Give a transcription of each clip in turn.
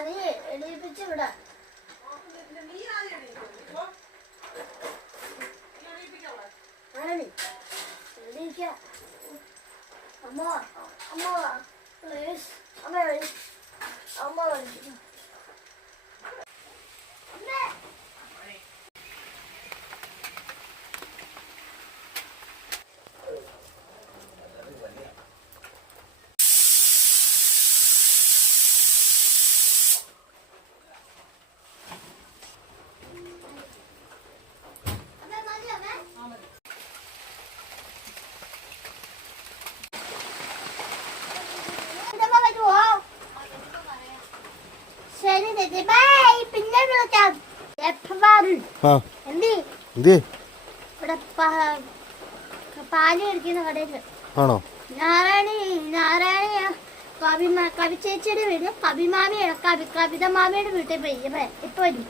നീ എണീപ്പിച്ച് വിടാ. അമ്മ അമ്മ പ്ലീസ് അമ്മ അമ്മേ അമ്മേ മതി അമ്മേ ഇതമ്മ വരുവോ ശരി ചേച്ചി ബൈ പിന്നെ വിളിക്കാം എപ്പം ആ. എന്തി? ആണോ? നാരായണി കവി ചേച്ചിയുടെ വീട് കവിമാമിയാണ് കവി കവിത മാമിയുടെ വീട്ടിൽ പോയി. ഇപ്പൊ ഇപ്പൊ വരും.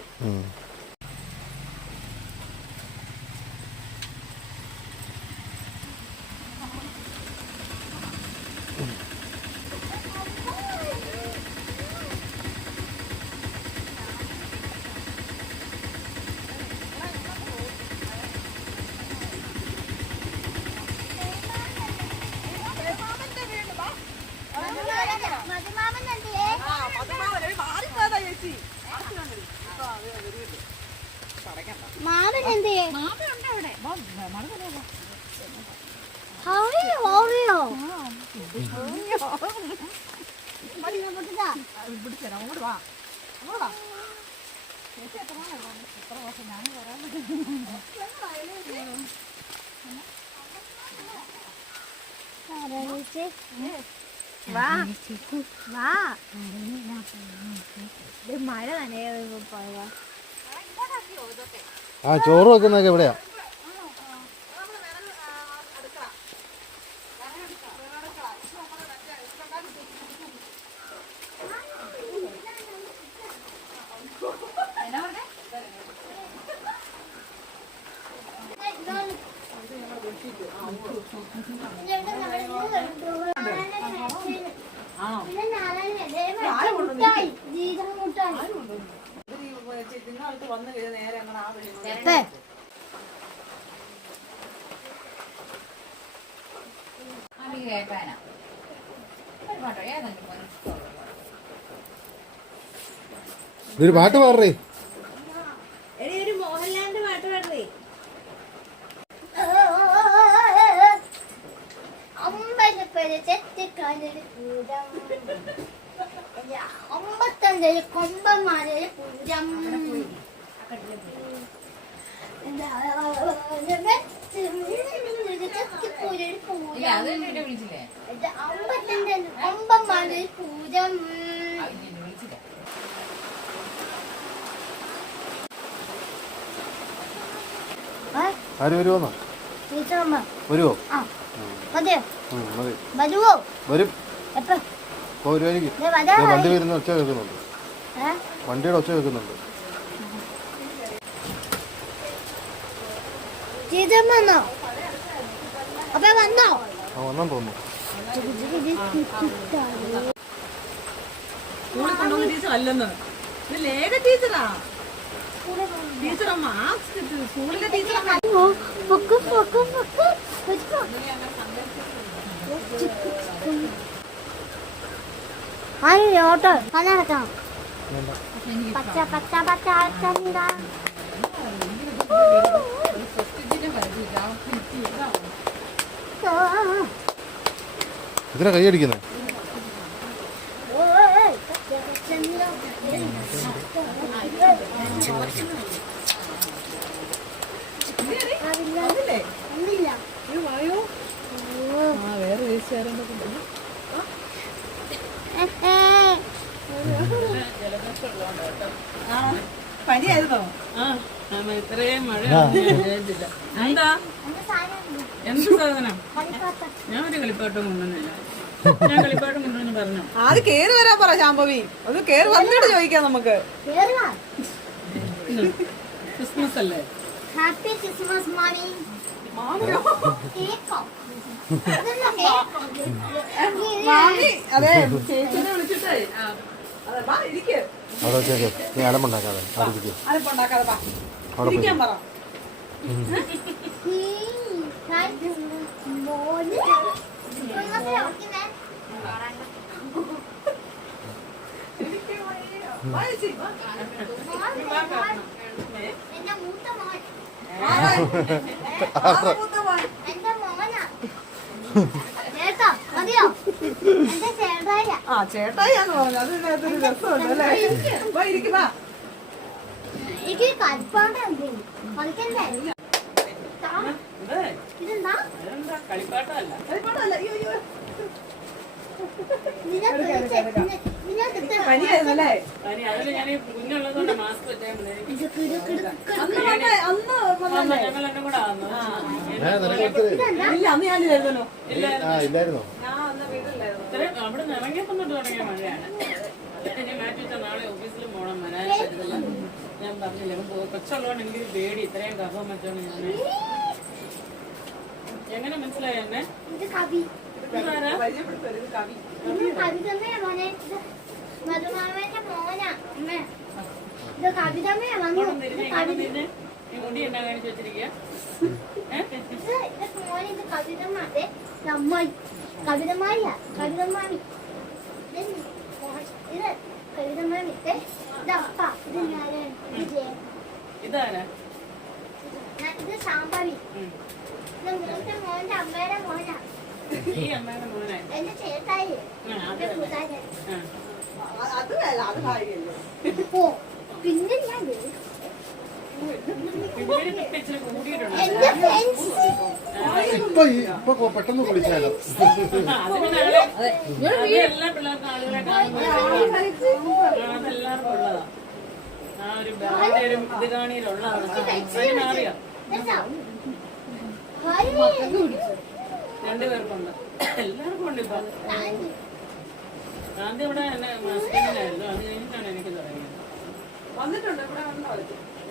വാ വാ തന്നെ ആ ചോറ് വെക്കുന്നൊക്കെ എവിടെയാ? അങ്ങനെ ആ. ഇതൊരു പാട്ട് പാടേ ഒരു മോഹൻലാലിന്റെ പാട്ട് പാടേ അമ്പലപ്പുഴ ചെത്തിക്കാനൊരു പൂരം പൂരം പൂരം ആര് വരുമോന്നോ ടീച്ചറമ്മ വരുമോ വരും. വണ്ടി വരുന്ന ഒച്ച കേൾക്കുന്നുണ്ട്. വണ്ടിയുടെ ഒച്ച കേൾക്കുന്നുണ്ട്. വന്നോ? അപ്പൊ വന്നോ? ആ വന്നെന്ന് തോന്നുന്നു. സ്കൂളിൽ കൊണ്ടുവന്ന ടീച്ചർ അല്ലെന്ന്. ഇത് ലേഖ ടീച്ചറാ? ടീച്ചറമ്മ ആ സ്കൂളിലെ ടീച്ചറമ്മ. പൊക്ക് പൊക്ക് പൊക്ക്. വെച്ചോ. ആയി ഓട്ടോ അത് നടക്കണം പച്ച പച്ച പച്ച കിട്ടിയില്ല ഇതിനാ കൈയടിക്കുന്നത് അതില്ലേ. ഒന്നില്ല ഇത് വായോ ആ വേറെ വീട്ടുകാരന്റെ ആദ്യം കേറി വരാൻ പറ ശാംഭവി ഒന്ന് കേറി വന്നിട്ട് ചോദിക്കാം നമുക്ക് ക്രിസ്മസ് അല്ലേ ഹാപ്പി ക്രിസ്മസ് മാമി അതെ ചേച്ചിനെ വിളിച്ചിട്ടേ അതെ അവിടെ വെച്ചേക്ക്. നീ അലമ്പുണ്ടാക്കാതെ. അവിടെ ഇരിക്കും. അവിടെ. എന്റെ മൂത്ത മോൻ ആരാ മൂത്ത മോൻ? എന്റെ മോനാ ചേട്ടാ മതിയോ എന്റെ ചേട്ടായ ആ ചേട്ടായിയാന്ന് പറഞ്ഞു. അത് ഇതിനകത്തൊരു രസമുണ്ട് അല്ലേ? വാ ഇരിക്ക് വാ. എനിക്ക് കളിക്കണ്ടേ ഇതെന്താ? അയ്യോ അയ്യോ. പനിയായിരുന്നല്ലേ. അന്ന് ഞാൻ അവിടെ നിന്ന് ഇറങ്ങിയപ്പോൾ തൊട്ട് തുടങ്ങിയ മഴയാണ്. ഞാൻ മാറ്റി വെച്ച നാളെ ഓഫീസിൽ പോകണം വരാൻ പറ്റത്തില്ല. ഞാൻ പറഞ്ഞില്ല കൊച്ചുള്ളതുകൊണ്ട് എനിക്ക് പേടി. ഇത്രയും കഫം വെച്ചോണ്ട് ഞാൻ. എങ്ങനെ മനസ്സിലായി എന്നെ കവിതമ്മയാ വന്നു. കവിത മുടി എന്നാ കാണിച്ചു വെച്ചിരിക്കുക ഇത് കവിതമ്മ ഇത് കവിതമാമി ഇത് മോൻ- ഇത് സാമ്പാവി മൂത്ത മോന്റെ അമ്മയുടെ മോനാ. എന്റെ ചേട്ടായി. ആ, അത് അത് ഓ പിന്നെ ഞാൻ ഇപ്പൊ ഇപ്പൊ പെട്ടെന്ന് കുളിച്ചാലോ രണ്ടുപേർക്കുണ്ട് എല്ലാവർക്കും ഉണ്ട് ഇപ്പൊ ആദ്യം ഇവിടെ എന്നെ ഹസ്ബൻഡിനായിരുന്നു അത് കഴിഞ്ഞിട്ടാണ് എനിക്ക് തുടങ്ങിയത് വന്നിട്ടുണ്ട് ഇവിടെ വന്നോ.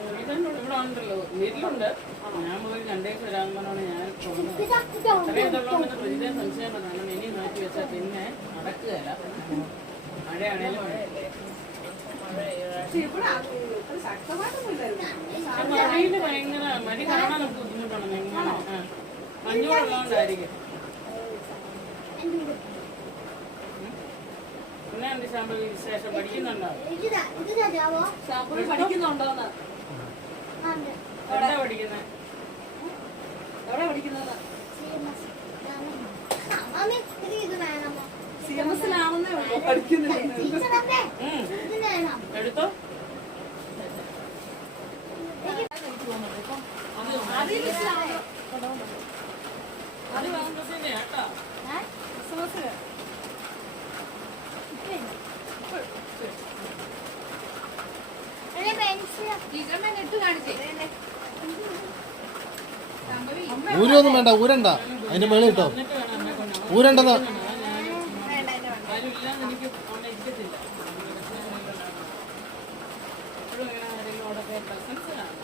ഇവിടെ ഉണ്ടല്ലോ വീട്ടിലുണ്ട്. ഞാൻ പോയി കണ്ടേക്ക് വരാൻ പറഞ്ഞാണ് ഞാൻ പോകുന്നത് അത്രയും ഇതുള്ളതുകൊണ്ട് പ്രതിദേ സംശയം കാരണം ഇനി മാറ്റി വെച്ചാൽ പിന്നെ നടക്കുകയല്ല. മഴയാണേലും ഭയങ്കര മഴ കാണാൻ നമുക്ക് ബുദ്ധിമുട്ടാണ് എങ്ങനെ മഞ്ഞുള്ളതുകൊണ്ടായിരിക്കും പിന്നെ എന്റെ ശാമ്പിൾ വിശേഷം? പഠിക്കുന്നുണ്ടോ? പഠിക്കുന്നുണ്ടോന്ന്? എടുത്തോ അത് വാങ്ങുന്നതിന്റെ കേട്ടോ പെൻസിൽ. ടീച്ചറമ്മ ഇട്ട് കാണിച്ചേ. ഊരൊന്നും വേണ്ട ഊരണ്ട. അതിന്റെ കൊണ്ട് ഊരണ്ടെന്ന് ആരും ഇല്ലാന്ന് എനിക്ക് അവിടെ ഇരിക്കത്തില്ല എപ്പോഴും ഇങ്ങനെ ആരെങ്കിലും അവിടെ പോയി presence കാണും.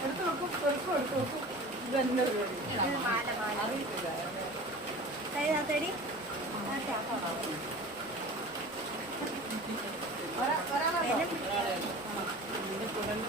എടുത്തു വെക്കും ചെറുപ്പം എടുത്തു വെക്കും ഇതെന്നെ പരിപാടി അതിനകത്തൊരു എന്റെ കുടലിന്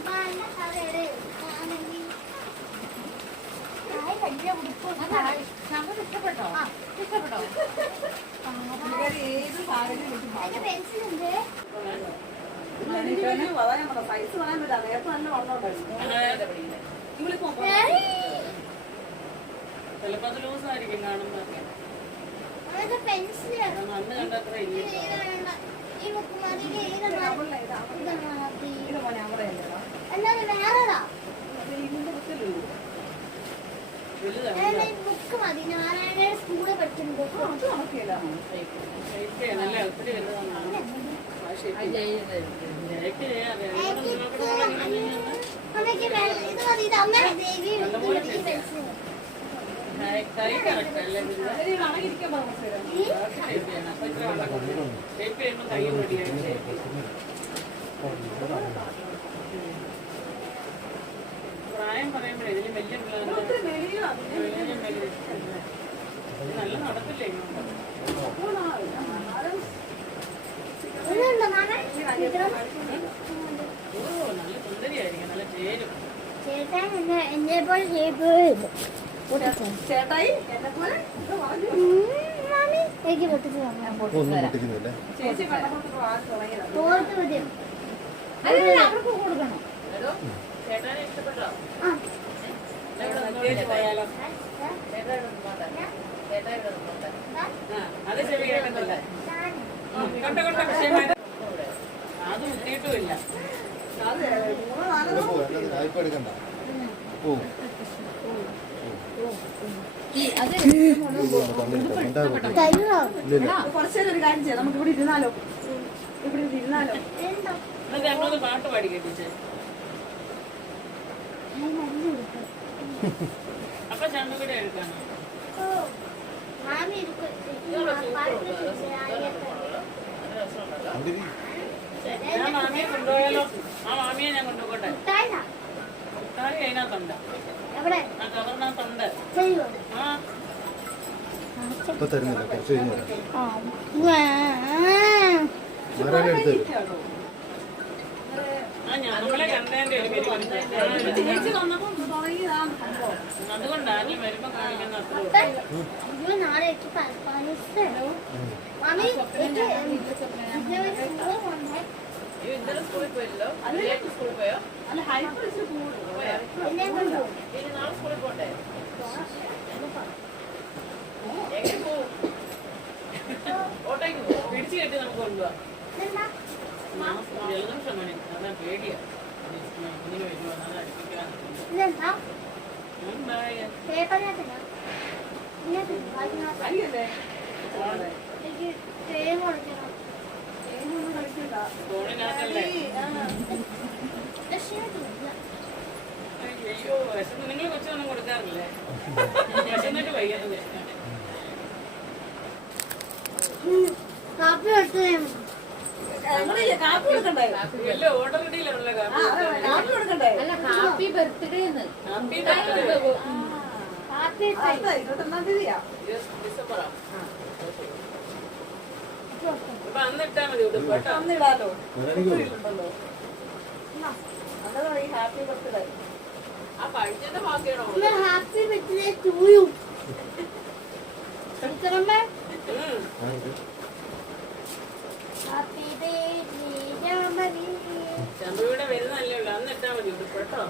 വലിയ ഉടുപ്പ് തായ്. സംഭവം ഇഷ്ടപ്പെട്ടോ ആ. ഇഷ്ടപ്പെട്ടോ പുള്ളിക്കാരി ഏത് സാഹചര്യം വെച്ച് അതിന്റെ പെൻസിലുണ്ട് എനിക്ക് അതാ ഞാൻ പറഞ്ഞ സൈസ് പറയാൻ പറ്റില്ല നേരത്തെ നല്ല വണ്ണം ഉണ്ടായിരുന്നു ഇവളിപ്പോ ചിലപ്പോ അത് ലൂസ് ആയിരിക്കും കാണുമ്പോ കണ്ടത്ര ഇല്ല ബുക്ക് മതി. നാരായണ സ്കൂളിൽ പഠിച്ചിട്ടുണ്ട്. നല്ല ഒത്തിരി വലുതാണ്. എന്നെ എന്നെ പോലെ ഷേപ്പ് ചേട്ടായി എന്നെ പോലെ? എനിക്ക് പൊട്ടിച്ച് ചേച്ചി തോർത്ത് മതി. അല്ല അവർക്ക് കൊടുക്കണം. അത് ശരി കേൾക്കുന്നില്ല കണ്ട കണ്ട വിഷയമായിട്ട് അത് മുട്ടിയിട്ടുമില്ല അത് മൂന്ന് നാല് വായ്പ എടുക്കണ്ട ഓ അത് എന്താ കുട്ടി? തരുമോ ഇല്ലില്ല കുറച്ചു നേരം ഒരു കാര്യം ചെയ്യാം. നമുക്ക് ഇവിടെ ഇരുന്നാലോ? ഇവിടെ ഇരുന്നാലോ? ഞങ്ങളൊന്ന് പാട്ട് പാടി കേട്ടിച്ചേ ഞാൻ മരുന്ന് കൊടുക്കാം അപ്പൊ ചണ്ടുകൂടെ എടുക്കാനോ ഓ മാമി എടുക്കും അവിടെ ഞാൻ മാമിയെ കൊണ്ടുപോയാലോ? ആ മാമിയെ ഞാൻ കൊണ്ടുപോകട്ടെ. മുട്ടായി അതിനകത്തുണ്ട്. ആ കവറിനകത്തുണ്ട്. ആ. ഇപ്പൊ തരുന്നില്ല കുറച്ച് കഴിഞ്ഞ് തരാം. ആ. ആരാലും ഓട്ടോയ്ക്ക് പിടിച്ചു കെട്ടി നമുക്ക് കൊണ്ടുപോവാം. ജലദോഷം മണി. അയ്യോ വിശന്ന് നിങ്ങൾ കൊച്ചൊന്നും കൊടുക്കാറില്ലേ? വിശന്നിട്ട് വയ്യത് കാപ്പി എടുത്ത് ഹാപ്പി ബർത്ത്ഡേ ഇരുപത്തൊന്നാം തീയതിയാ. ഡിസംബറാ. അപ്പൊ അന്ന് ഇട്ടാ മതി ഉടുപ്പ് കേട്ടോ. തന്നിടാലോ വരാനിക്ക് കൊടുക്കും ഉണ്ടല്ലോ അതാണ് ഈ happy birthday happy birthday to you. Happy ചന്ദ്രയുടെ വരുന്നല്ലേ ഉള്ളു. അന്ന് ഇട്ടാ മതി ഉടുപ്പ് കേട്ടോ.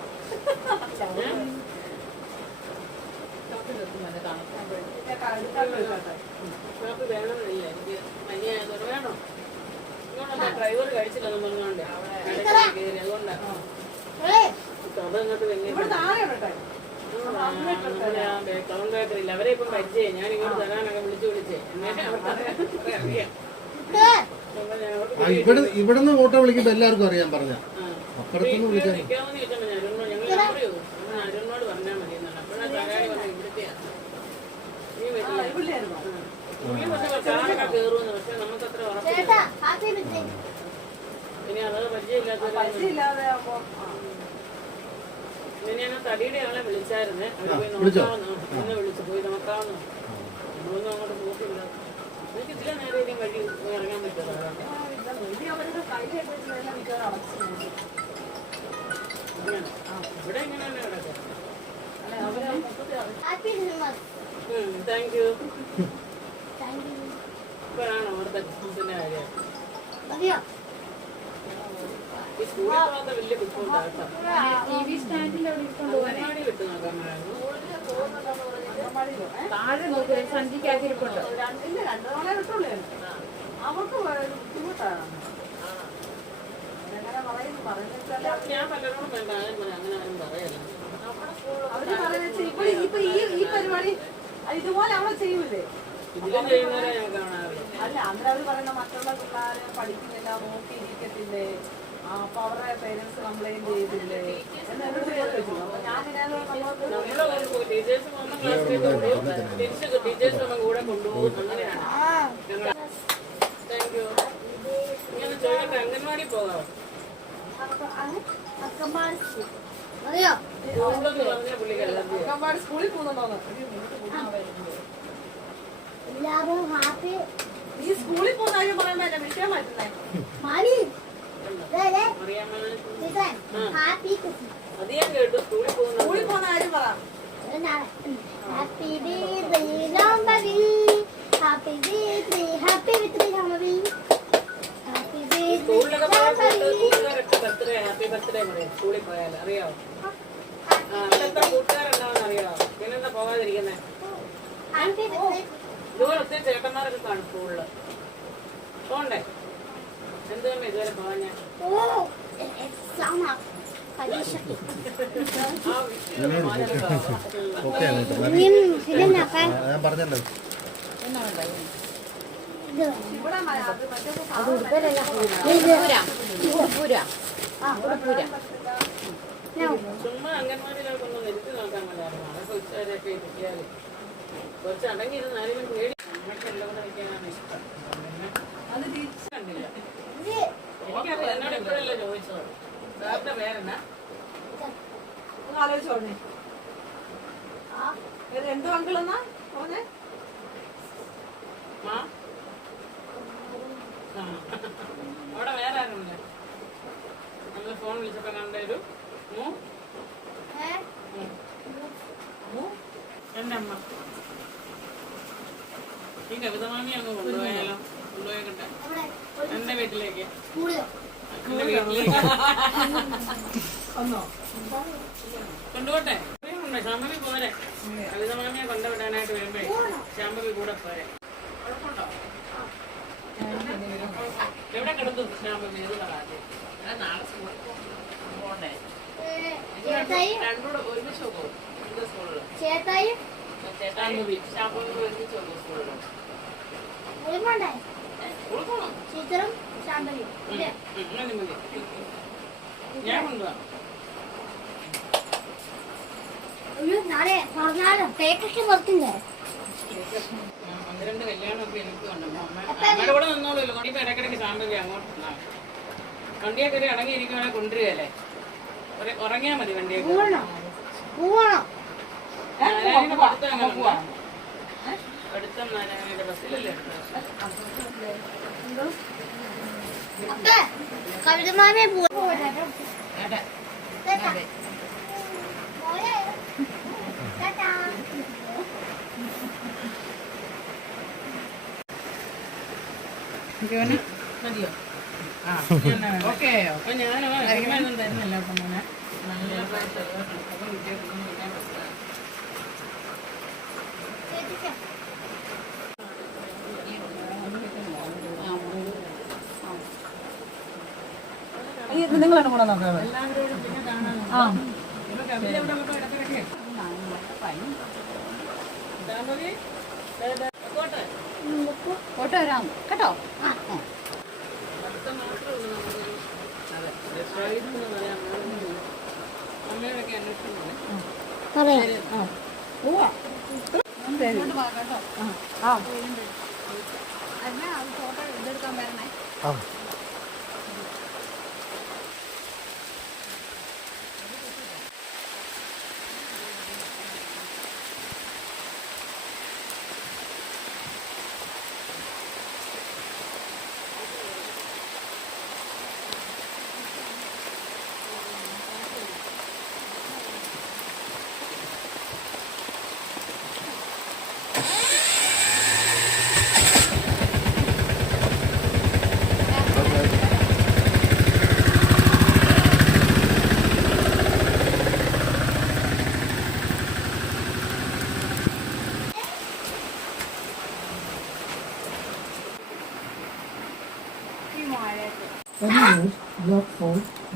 വേണമെന്നില്ല എനിക്ക് പനിയായതൊരു വേണോ. ഡ്രൈവർ കഴിച്ചില്ലെന്ന് പറഞ്ഞോണ്ട്. ടൗൺ അവരെ ഇപ്പം പരിചയം. ഞാൻ ഇങ്ങോട്ട് തരാനൊക്കെ വിളിച്ചു വിളിച്ചേ. എന്നെ അവർക്ക് അറിയാം. ആ ഇവിടെ ഇവിടുന്ന് ഓട്ടോ വിളിക്കുമ്പോ എല്ലാവർക്കും അറിയാൻ പറഞ്ഞ. അപ്പുറത്തുനിന്ന് വിളിക്കാൻ തടിയുടെ ആളെ വിളിച്ചായിരുന്നേ. വിളിച്ചോ? വിളിച്ചു. പോയി നോക്കാവുന്നു. അങ്ങോട്ട് പോക്കില്ല. താങ്ക് യു ഇപ്പോഴാണ് അവിടുത്തെ ക്രിസ്മസിന്റെ കാര്യം. വലിയ ബുദ്ധിമുട്ടാണ് കേട്ടോ. ടി വി സ്റ്റാൻഡിൽ അവിടെ ഇരിക്കൊണ്ട് താഴെ നോക്കി സന്ധിക്കകത്ത് ഇരിപ്പുണ്ട് രണ്ടില്ല രണ്ടു നാളെ വിട്ടുള്ളൂ അവർക്ക് ബുദ്ധിമുട്ടാണ് ഞാൻ പലരോടും വേണ്ട അങ്ങനെ ആരും പറയല്ല അവർ പറയുന്നത് ഇപ്പൊ ഇപ്പൊ ഈ ഈ പരിപാടി ഇതുപോലെ അവിടെ ചെയ്യൂലേ അല്ല അന്നേരം അവർ പറയുന്ന മറ്റുള്ള പിള്ളേരെ പഠിക്കുന്നില്ല നോക്കിയിരിക്കത്തില്ലേ? അപ്പൊ അവരുടെ പേരൻസ് കംപ്ലൈന്റ് ചെയ്തില്ലേ? എന്ന് എന്നോട് ചോദിച്ചു. അപ്പൊ അക്കമ്പാട് സ്കൂളിൽ പോകുന്നുണ്ടോന്ന്? എല്ലാവരും ഹാപ്പി. നീ സ്കൂളിൽ പോകുന്ന കാര്യം പറയുമ്പോ എന്നെ വിളിക്കാൻ പറ്റുന്നേ? സ്കൂളിൽ പോകുന്ന കാര്യം പറ. ഹാപ്പി ബർത്ത്ഡേ ലോംബവി ഹാപ്പി ബർത്ത്ഡേ ഹാപ്പി ബർത്ത്ഡേ ലോംബവി ഹാപ്പി പോയ ബർത്ത്ഡേ കൂട്ടുകാരൊക്കെ ബർത്ത്ഡേ ഹാപ്പി ബർത്ത്ഡേ പറയും. സ്കൂളിൽ പോയാൽ അറിയാവോ എത്ര കൂട്ടുകാരുണ്ടാവും അറിയാവോ പിന്നെന്താ പോകാതിരിക്കുന്നേ ഇതുപോലെ ഒത്തിരി ചേട്ടന്മാരൊക്കെ കാണും സ്കൂളിൽ. പോണ്ടേ? ഞാൻ പറഞ്ഞല്ലോ ചുമ്മാ അംഗൻവാടിയിലൊക്കെ ഒന്ന് നിർത്തി നോക്കാൻ മേലായിരുന്നു അതൊക്കെ ഉച്ചവരെയൊക്കെ ഇരുത്തിയാൽ കുറച്ച് അടങ്ങിയിരുന്ന് ആരെങ്കിലും പേടി നമ്മൾക്ക് എല്ലാം കൂടെ ഇഷ്ടം അത് ടീച്ചർ കണ്ടില്ല ആലോചിച്ചോളേ എന്തോ അങ്കിളെന്നാ പറഞ്ഞേ മാ ആ. അവിടെ വേറെ ആരുണ്ട് നമ്മൾ ഫോൺ വിളിച്ചപ്പോ കണ്ടൊരു മൂ ഏ മൂ എന്റെ അമ്മ ഈ കവിതമാമി അങ്ങ് കൊണ്ടുപോയാലോ കൊണ്ടുപോയിക്കട്ടെ അവിടെ എന്റെ വീട്ടിലേക്ക് സ്കൂളിലോ എന്റെ വീട്ടിലേക്ക് ഒന്നോ കൊണ്ടുപോട്ടെ ഉണ്ട് ശാമ്പവി പോരെ കവിതമാമിയെ കൊണ്ടുവിടാനായിട്ട് വരുമ്പേ ശാമ്പവി കൂടെ പോരെ കുഴപ്പമുണ്ടോ എവിടെ കിടന്നു ശാമ്പവി ഏത് കളാതെ നാളെ സ്കൂളിൽ പോകണ്ടേ ചേട്ടായി രണ്ടുകൂടെ ഒരുമിച്ച് പോകും എന്ത് സ്കൂളിൽ ചേട്ടായി ശാമ്പവി ശാമ്പവി ഒരുമിച്ച് പോകും സ്കൂളിൽ ഒരുമുണ്ടേ സ്കൂളിൽ പോകണം ടീച്ചറും ശാന്തയും അയ്യോ നാളെ പറഞ്ഞാലോ കേക്കൊക്കെ പുറത്തില്ലേ? ഞാൻ പന്ത്രണ്ട് കല്യാണമൊക്കെ എനിക്ക് അമ്മയുടെ കൂടെ ഇടയ്ക്കിടയ്ക്ക് അങ്ങോട്ട്. വണ്ടിയൊക്കെ ഇറങ്ങിയിരിക്കുവാണെങ്കിൽ കൊണ്ടുവരികയല്ലേ? ഉറങ്ങിയാ മതി പോവണോ പോവണോ നാരായണിയുടെ ബസ്സിലല്ലേ കവിതമാമേ മതിയോ? നിങ്ങളാണ് കൂടെ നോക്കാം ആ. വരാം. കേട്ടോ? ഉള്ളപ്പോ ഇടയ്ക്കിടയ്ക്ക് ശാമ്പവി ദേ, ദേ, പോട്ടെ ഫോട്ടോ വരാം കേട്ടോ പഠിത്തം മാത്രമേ ഉള്ളൂ നമുക്കൊരു പറയാം പോവാ ആ. ഇതെടുക്കാൻ വരണേ ആ.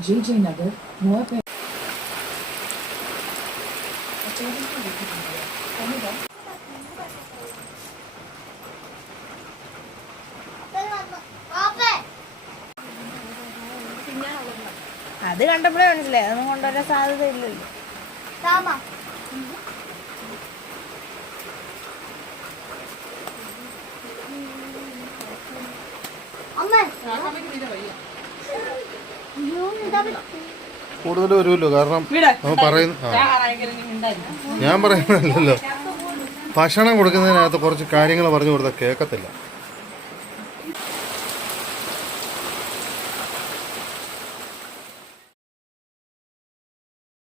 ജെ ജെ നഗർ മൂവാപ്പ അത് കണ്ടപ്പോഴേ മനസ്സിലായി. അതൊന്നും കൊണ്ടുവരാൻ സാധ്യത ഇല്ലല്ലോ അമ്മ. കൂടുതൽ വരുമല്ലോ കാരണം പറയുന്ന ഞാൻ പറയുന്നതല്ലല്ലോ. ഭക്ഷണം കൊടുക്കുന്നതിനകത്ത് കുറച്ച് കാര്യങ്ങൾ പറഞ്ഞു കൊടുത്താൽ കേൾക്കത്തില്ല.